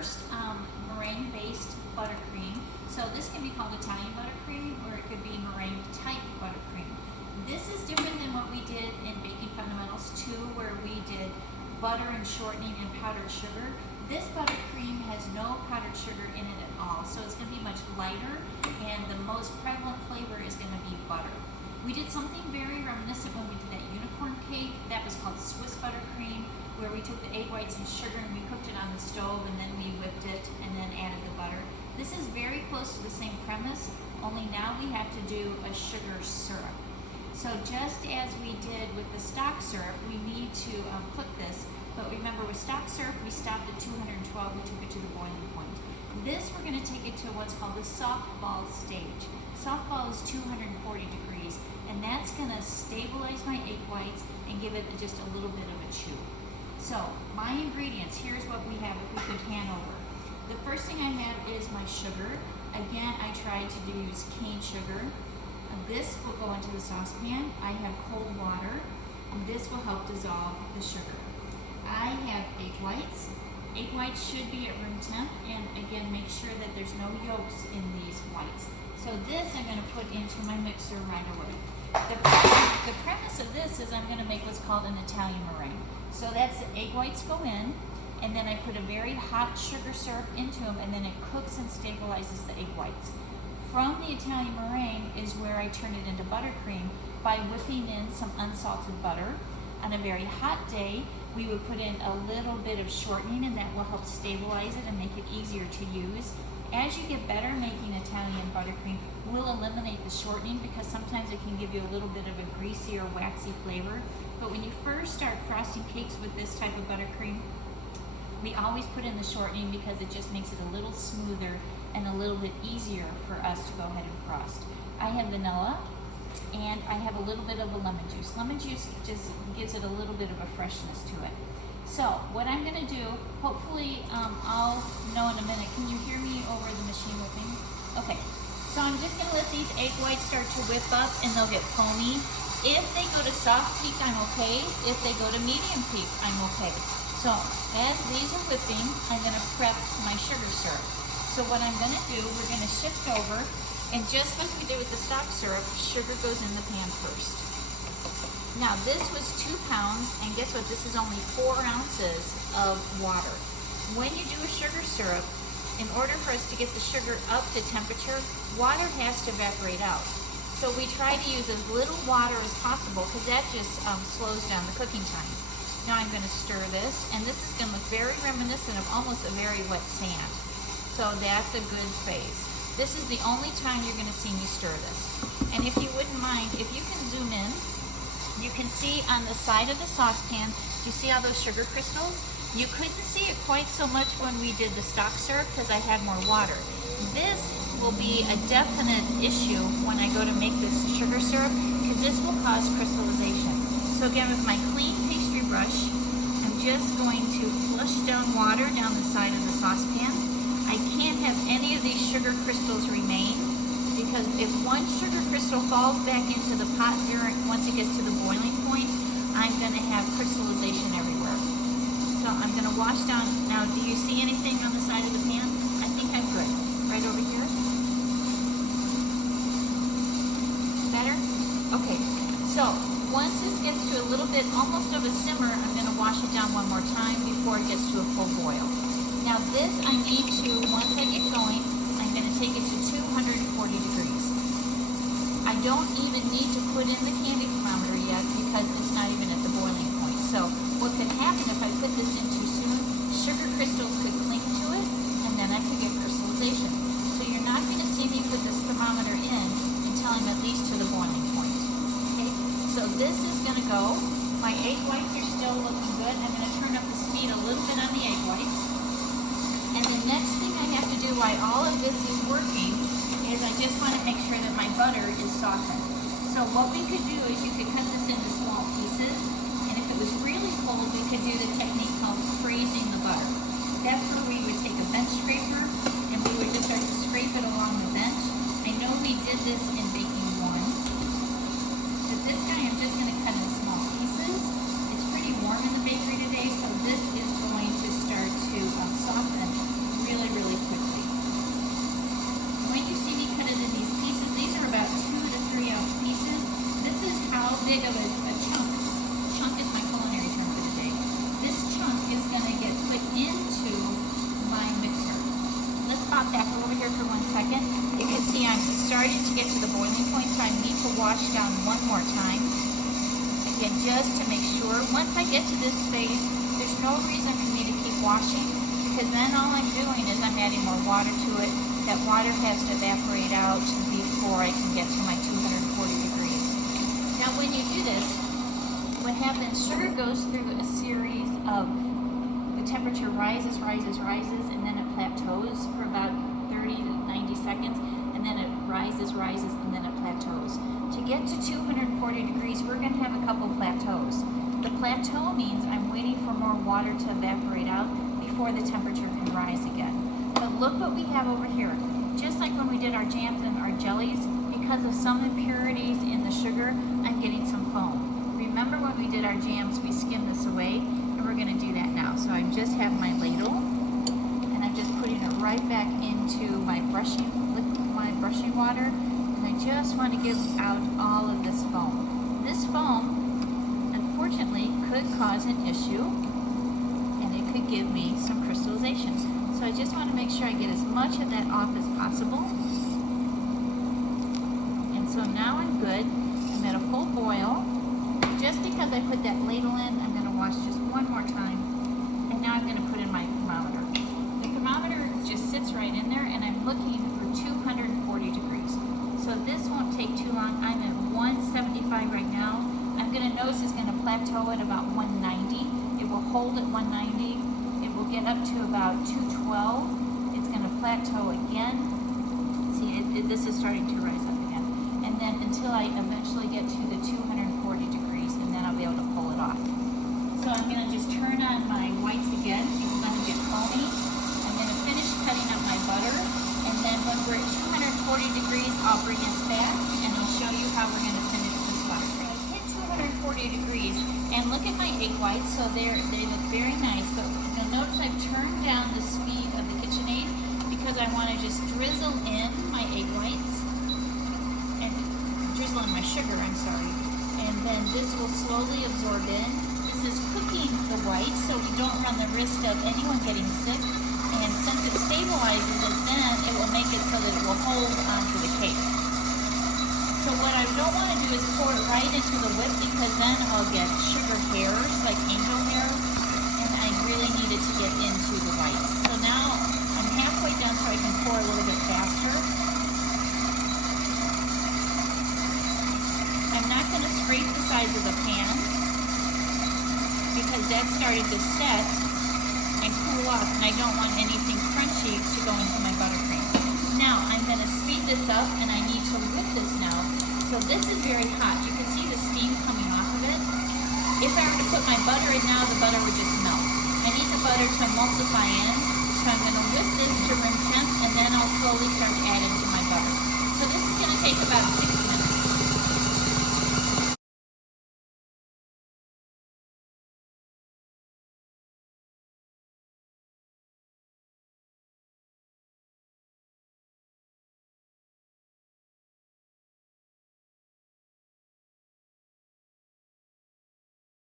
first meringue-based buttercream. So this can be called Italian buttercream, or it could be meringue-type buttercream. This is different than what we did in Baking Fundamentals 2, where we did butter and shortening and powdered sugar. This buttercream has no powdered sugar in it at all, so it's going to be much lighter, and the most prevalent flavor is going to be butter. We did something very reminiscent when we did that unicorn cake. That was called Swiss buttercream, where we took the egg whites and sugar and we cooked it on the stove, and then we whipped it and then added the butter. This is very close to the same premise, only now we have to do a sugar syrup. So just as we did with the stock syrup, we need to cook this. But remember, with stock syrup, we stopped at 212, we took it to the boiling point. This, we're going to take it to what's called the softball stage. Softball is 240 degrees, and that's going to stabilize my egg whites and give it just a little bit of a chew. So, my ingredients, here's what we have if we could pan over. The first thing I have is my sugar. Again, I tried to use cane sugar. This will go into the saucepan. I have cold water, and this will help dissolve the sugar. I have egg whites. Egg whites should be at room temp, and again, make sure that there's no yolks in these whites. So this I'm going to put into my mixer right away. The premise of this is I'm going to make what's called an Italian meringue. So that's the egg whites go in, and then I put a very hot sugar syrup into them, and then it cooks and stabilizes the egg whites. From the Italian meringue is where I turn it into buttercream by whipping in some unsalted butter. On a very hot day, we would put in a little bit of shortening, and that will help stabilize it and make it easier to use. As you get better making Italian buttercream, we'll eliminate the shortening because sometimes it can give you a little bit of a greasy or waxy flavor. But when you first start frosting cakes with this type of buttercream, we always put in the shortening because it just makes it a little smoother and a little bit easier for us to go ahead and frost. I have vanilla, and I have a little bit of a lemon juice. Lemon juice just gives it a little bit of a freshness to it. So what I'm going to do, hopefully I'll know in a minute. Can you hear me over the machine whipping? Okay, so I'm just going to let these egg whites start to whip up, and they'll get foamy. If they go to soft peak, I'm okay. If they go to medium peak, I'm okay. So as these are whipping, I'm going to prep my sugar syrup. So what I'm going to do, we're going to shift over, and just like we did with the stock syrup, sugar goes in the pan first. Now this was 2 pounds, and guess what? This is only 4 ounces of water. When you do a sugar syrup, in order for us to get the sugar up to temperature, water has to evaporate out. So we try to use as little water as possible because that just slows down the cooking time. Now I'm going to stir this, and this is going to look very reminiscent of almost a very wet sand. So that's a good phase. This is the only time you're going to see me stir this. And if you wouldn't mind, if you can zoom in, you can see on the side of the saucepan, do you see all those sugar crystals? You couldn't see it quite so much when we did the stock syrup because I had more water. This will be a definite issue when I go to make this sugar syrup because this will cause crystallization. So again, with my clean pastry brush, I'm just going to flush down water down the side of the saucepan. I can't have any of these sugar crystals remain because if one sugar crystal falls back into the pot once it gets to the boiling point, I'm going to have crystallization everywhere. So I'm going to wash down. Now, do you see anything on the side of the pan? I think I'm good. Right over here. Better? Okay. So once this gets to a little bit, almost of a simmer, I'm going to wash it down one more time before it gets to a full boil. Now this I need to, once I get going, I'm going to take it to 240 degrees. I don't even need to put in the candy thermometer yet because it's not even at the boiling point. So what could happen if I put this in too soon, sugar crystals could cling to it, and then I could get crystallization. So you're not going to see me put this thermometer in until I'm at least to the boiling point. Okay, so this is going to go. My egg whites are still looking good. I'm going to turn up the speed a little bit on the egg whites. And the next thing I have to do while all of this is working is I just want to make sure that my butter is softened. So what we could do is you could cut this into small pieces, and if it was really cold, we could do the technique called freezing the butter. That's where we would take a bench scraper, and we would just start to scrape it along the bench. I know we did this in baking 1, but this guy I'm just going to cut in small pieces. It's pretty warm in the bakery today, so this is going to start to soften second. You can see I'm starting to get to the boiling point, so I need to wash down one more time. Again, just to make sure. Once I get to this phase, there's no reason for me to keep washing, because then all I'm doing is I'm adding more water to it. That water has to evaporate out before I can get to my 240 degrees. Now when you do this, what happens, sugar goes through a series of, the temperature rises, and then it plateaus for about 30 to 90 seconds, and then it rises, and then it plateaus. To get to 240 degrees, we're going to have a couple plateaus. The plateau means I'm waiting for more water to evaporate out before the temperature can rise again. But look what we have over here. Just like when we did our jams and our jellies, because of some impurities in the sugar, I'm getting some foam. Remember when we did our jams, we skimmed this away, and we're going to do that now. So I just have my ladle, and I'm just putting it right back into my brushing water, and I just want to get out all of this foam. This foam, unfortunately, could cause an issue, and it could give me some crystallization. So I just want to make sure I get as much of that off as possible. And so now I'm good. I'm at a full boil. Just because I put that ladle in, I'm going to wash just one more time. And now I'm going to put in my thermometer. The thermometer just sits right in there, and I'm looking for 240 degrees. So this won't take too long. I'm at 175 right now. I'm going to notice it's going to plateau at about 190. It will hold at 190. It will get up to about 212. It's going to plateau again. See, this is starting to rise up again. And then until I eventually get to the 240 degrees, and then I'll be able to pull it off. So I'm going to just turn on my whites again. It's going to get foamy. I'm going to finish cutting up my butter. And then when we're at 240 degrees, I'll bring us back, and I'll show you how we're going to finish this one. I hit 240 degrees, and look at my egg whites. So they look very nice, but you'll notice I've turned down the speed of the KitchenAid because I want to just drizzle in my egg whites, and drizzle in my sugar, I'm sorry. And then this will slowly absorb in. This is cooking the whites, so we don't run the risk of anyone getting sick. And since it stabilizes it, then it will make it so that it will hold onto the cake. So what I don't want to do is pour it right into the whip, because then I'll get sugar hairs, like angel hair, and I really need it to get into the whites. So now I'm halfway done, so I can pour a little bit faster. I'm not going to scrape the sides of the pan, because that's started to set and cool off, and I don't want anything crunchy to go into my buttercream. Now I'm going to speed this up, and I need to whip this now. So this is very hot. You can see the steam coming off of it. If I were to put my butter in now, the butter would just melt. I need the butter to emulsify in, so I'm going to whip this to room temp, and then I'll slowly start adding to my butter. So this is going to take about 6 minutes.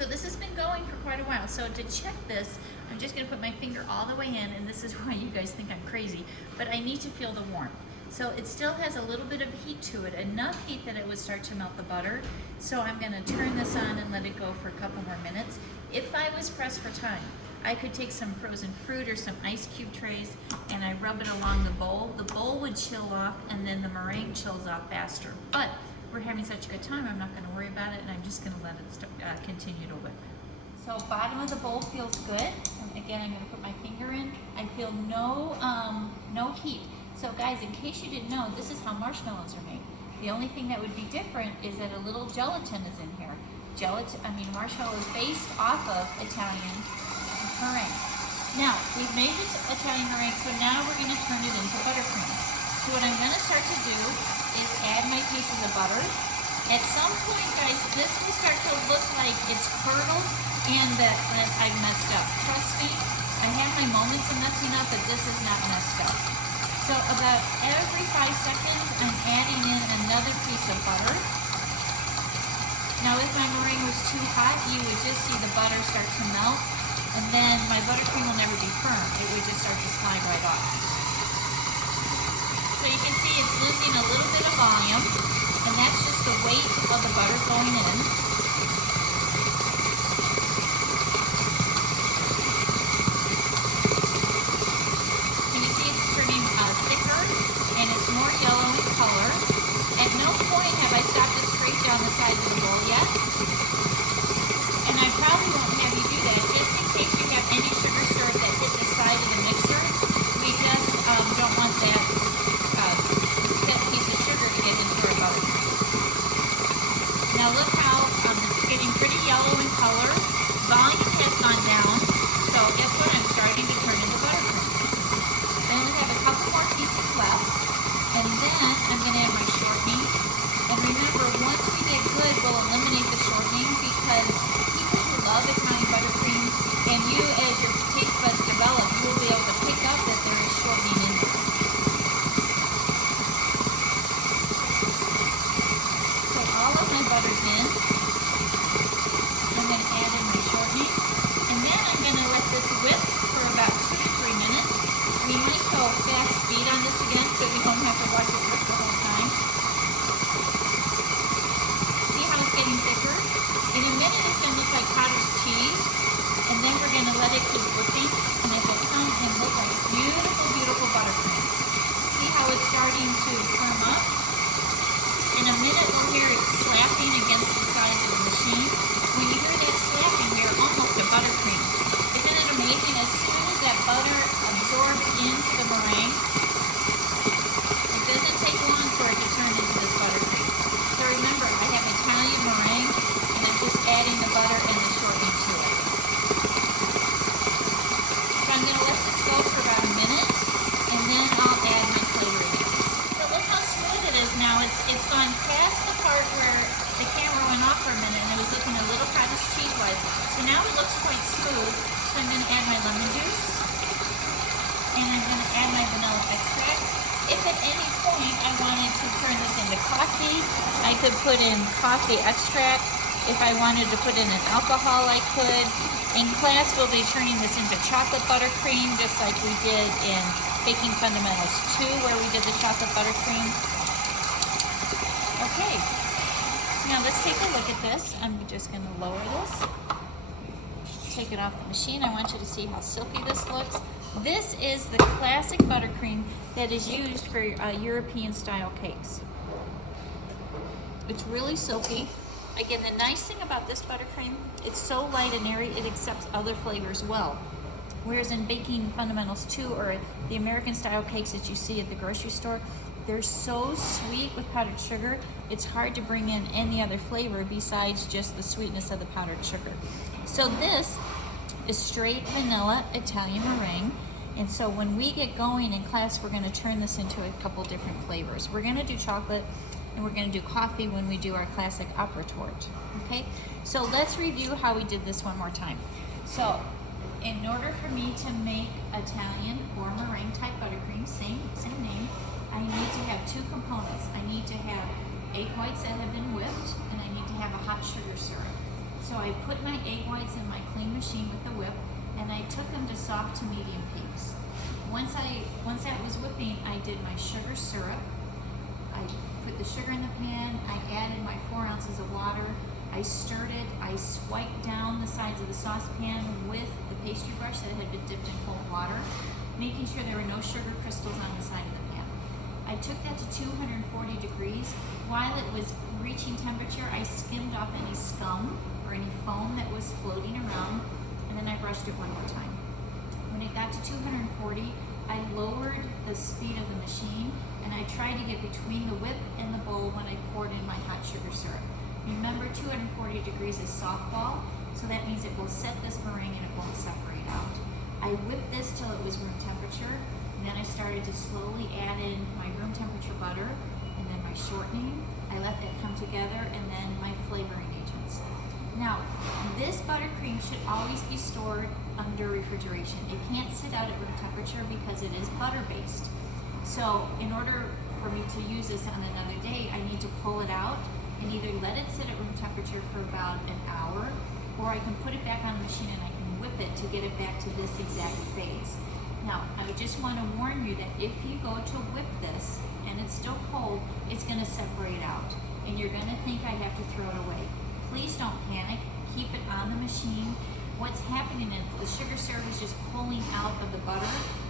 So this has been going for quite a while. So to check this, I'm just going to put my finger all the way in, and this is why you guys think I'm crazy, but I need to feel the warmth. So it still has a little bit of heat to it, enough heat that it would start to melt the butter. So I'm going to turn this on and let it go for a couple more minutes. If I was pressed for time, I could take some frozen fruit or some ice cube trays, and I rub it along the bowl. The bowl would chill off, and then the meringue chills off faster. But we're having such a good time, I'm not going to worry about it, and I'm just going to let it continue to whip. So bottom of the bowl feels good. And again, I'm going to put my finger in. I feel no heat. So guys, in case you didn't know, this is how marshmallows are made. The only thing that would be different is that a little gelatin is in here. Marshmallow is based off of Italian meringue. Now, we've made it Italian meringue, so now we're going to turn it into buttercream. So what I'm going to start to do is add my pieces of butter. At some point, guys, this will start to look like it's curdled and that I've messed up. Trust me, I have my moments of messing up, but this is not messed up. So about every 5 seconds, I'm adding in another piece of butter. Now, if my meringue was too hot, you would just see the butter start to melt, and then my buttercream will never be firm. It would just start to slide right off. So weight of the butter going in. And you see it's turning thicker and it's more yellow in color. At no point have I stopped it straight down the sides of the bowl yet. And I probably won't have you do that just in case you have any sugar syrup that hit the side of the mixer. We just don't want that piece of sugar to get into our buttercream. Now look how it's getting pretty yellow in color. Volume has gone down, so guess what? I'm starting to turn into buttercream. I only have a couple more pieces left, and then I'm going to add my shortening. And remember, once we get good, we'll eliminate the shortening because people who love Italian buttercream, and you as your taste buds develop, you'll be able to pick up that there is shortening in there. So all of my butter's in. I'm going to add in my shortening, and then I'm going to let this whip for about 2 to 3 minutes. We might go fast speed on this again so we don't have to watch it whip the whole time. See how it's getting thicker? In a minute it's going to look like cottage cheese, and then we're going to let it keep whipping, and it will come and look like beautiful, beautiful buttercream. See how it's starting to firm up? In a minute we'll hear it slapping against the sides of the machine. When you hear that slapping, we're almost to buttercream. Isn't it amazing? As soon as that butter absorbs into the meringue, it doesn't take long for it to turn into this buttercream. So remember, I have Italian meringue, and I'm just adding the butter and the shortening to it. So I'm going to let this go for about a minute, and then I'll add my flavoring in. So look how smooth it is now. It's gone past the part where the camera went off for a minute, and it was looking a little cottage cheese-like. So now it looks quite smooth. So I'm going to add my lemon juice, and I'm going to add my vanilla extract. If at any point I wanted to turn this into coffee, I could put in coffee extract. If I wanted to put in an alcohol, I could. In class, we'll be turning this into chocolate buttercream, just like we did in Baking Fundamentals 2, where we did the chocolate buttercream. Okay, now let's take a look at this. I'm just going to lower this. Take it off the machine. I want you to see how silky this looks. This is the classic buttercream that is used for European style cakes. It's really silky. Again, the nice thing about this buttercream, it's so light and airy, it accepts other flavors well. Whereas in Baking Fundamentals 2 or the American style cakes that you see at the grocery store, they're so sweet with powdered sugar, it's hard to bring in any other flavor besides just the sweetness of the powdered sugar. So this is straight vanilla Italian meringue. And so when we get going in class, we're going to turn this into a couple different flavors. We're going to do chocolate and we're going to do coffee when we do our classic opera torte. Okay, so let's review how we did this one more time. So in order for me to make Italian or meringue type buttercream, same name, I need to have 2 components. I need to have egg whites that have been whipped, and I need to have a hot sugar syrup. So I put my egg whites in my clean machine with the whip, and I took them to soft to medium peaks. Once that was whipping, I did my sugar syrup. I put the sugar in the pan, I added my 4 ounces of water, I stirred it, I swiped down the sides of the saucepan with the pastry brush that had been dipped in cold water, making sure there were no sugar crystals on the side of the pan. I took that to 240 degrees. While it was reaching temperature, I skimmed off any scum or any foam that was floating around, and then I brushed it one more time. When it got to 240, I lowered the speed of the machine, and I tried to get between the whip and the bowl when I poured in my hot sugar syrup. Remember, 240 degrees is softball, so that means it will set this meringue and it won't separate out. I whipped this till it was room temperature, and then I started to slowly add in my room temperature butter, and then my shortening. I let that come together, and then my flavoring agents. Now, this buttercream should always be stored under refrigeration. It can't sit out at room temperature because it is butter-based. So in order for me to use this on another day, I need to pull it out and either let it sit at room temperature for about an hour, or I can put it back on the machine and I can whip it to get it back to this exact phase. Now, I just want to warn you that if you go to whip this and it's still cold, it's going to separate out. and you're gonna think I have to throw it away. Please don't panic, keep it on the machine. What's happening is the sugar syrup is just pulling out of the butter.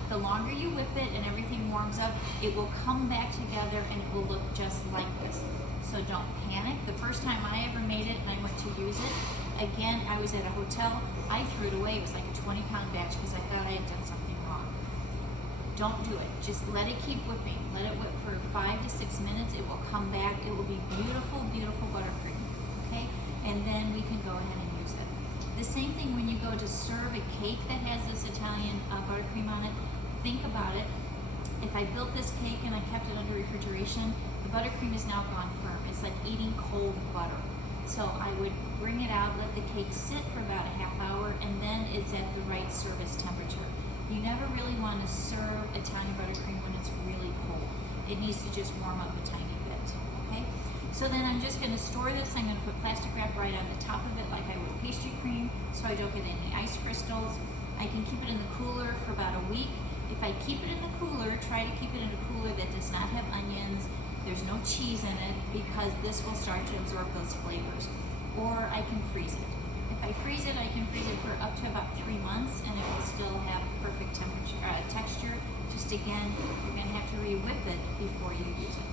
The longer you whip it and everything warms up, it will come back together and it will look just like this. So don't panic. The first time I ever made it and I went to use it, again, I was at a hotel, I threw it away. It was like a 20-pound batch because I thought I had done something wrong. Don't do it. Just let it keep whipping. Let it whip for 5 to 6 minutes. It will come back. It will be beautiful, beautiful buttercream. Okay? And then we can go ahead and use it. The same thing when you go to serve a cake that has this Italian buttercream on it. Think about it. If I built this cake and I kept it under refrigeration, the buttercream is now gone firm. It's like eating cold butter. So I would bring it out, let the cake sit for about a half hour, and then it's at the right service temperature. You never really want to serve Italian buttercream when it's really cold. It needs to just warm up a tiny bit, okay? So then I'm just going to store this. I'm going to put plastic wrap right on the top of it like I would pastry cream so I don't get any ice crystals. I can keep it in the cooler for about a week. If I keep it in the cooler, try to keep it in a cooler that does not have onions, there's no cheese in it, because this will start to absorb those flavors. Or I can freeze it. If I freeze it, I can freeze it for up to about 3 months and it will still have perfect texture. Just again, you're going to have to re-whip it before you use it.